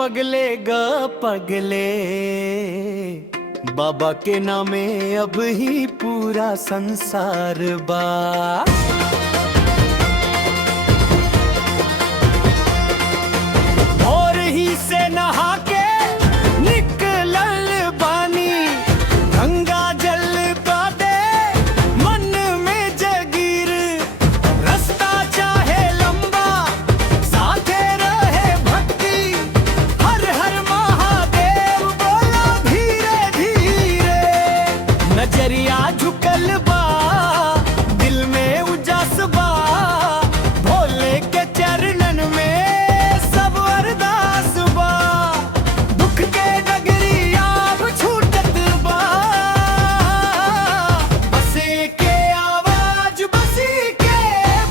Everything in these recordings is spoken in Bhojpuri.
पगले ग पगले, बाबा के नामे अब ही पूरा संसार बा। और ही से नहा के निकलल बानी, गंगा जल का दे मन में जगीर। रास्ता चाहे लंबा साथे रहे भक्ति, हर हर महादेव बोला धीरे धीरे। नजरिया झुकल बा, दिल में उजास बा, भोले के चरणन में सब अरदास बा। दुख के डगरिया अब छूटत बा, बसे के आवाज बसी के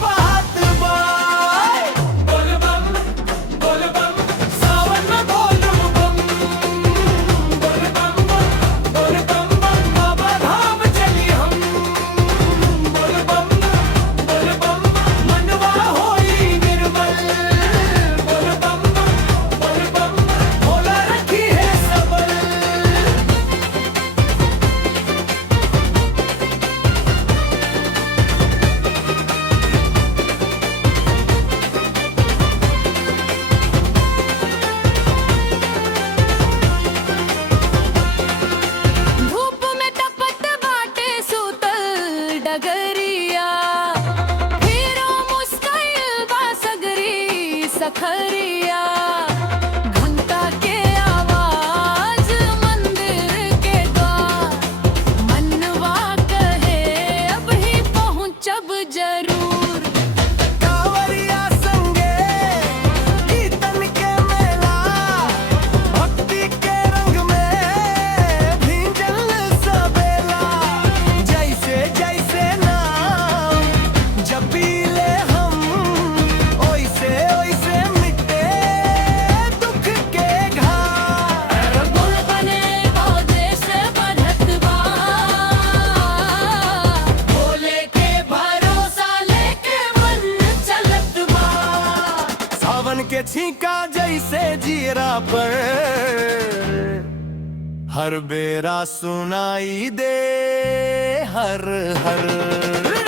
बात बा। बोल बम सावन में बोल बम, बोल बम बाबा धाम चली हम। बोल बम मनवा होई निर्मल। बोल बम भोला रखी है सबल। धूप में तपत बाटे सुतल डगरिया, हीरो मुस्काइल बा सगरी सखरिया। घंटा के आवाज मंदिर के द्वार, मनवा कहे अब ही पहुँचब जरूर। कांवरिया संगे कीर्तन के मेला, भक्ति के रंग में भींजल सबेला। जैसे जैसे नाम जपीले हम, ओइसे ओइसे मिटे दुख के घाव। गुण बने को देश बढ़त बा, भोले के भरोसा लेके मन चलत बा। सावन के छींका जैसे जीरा पर, हर बेरा सुनाई दे हर हर।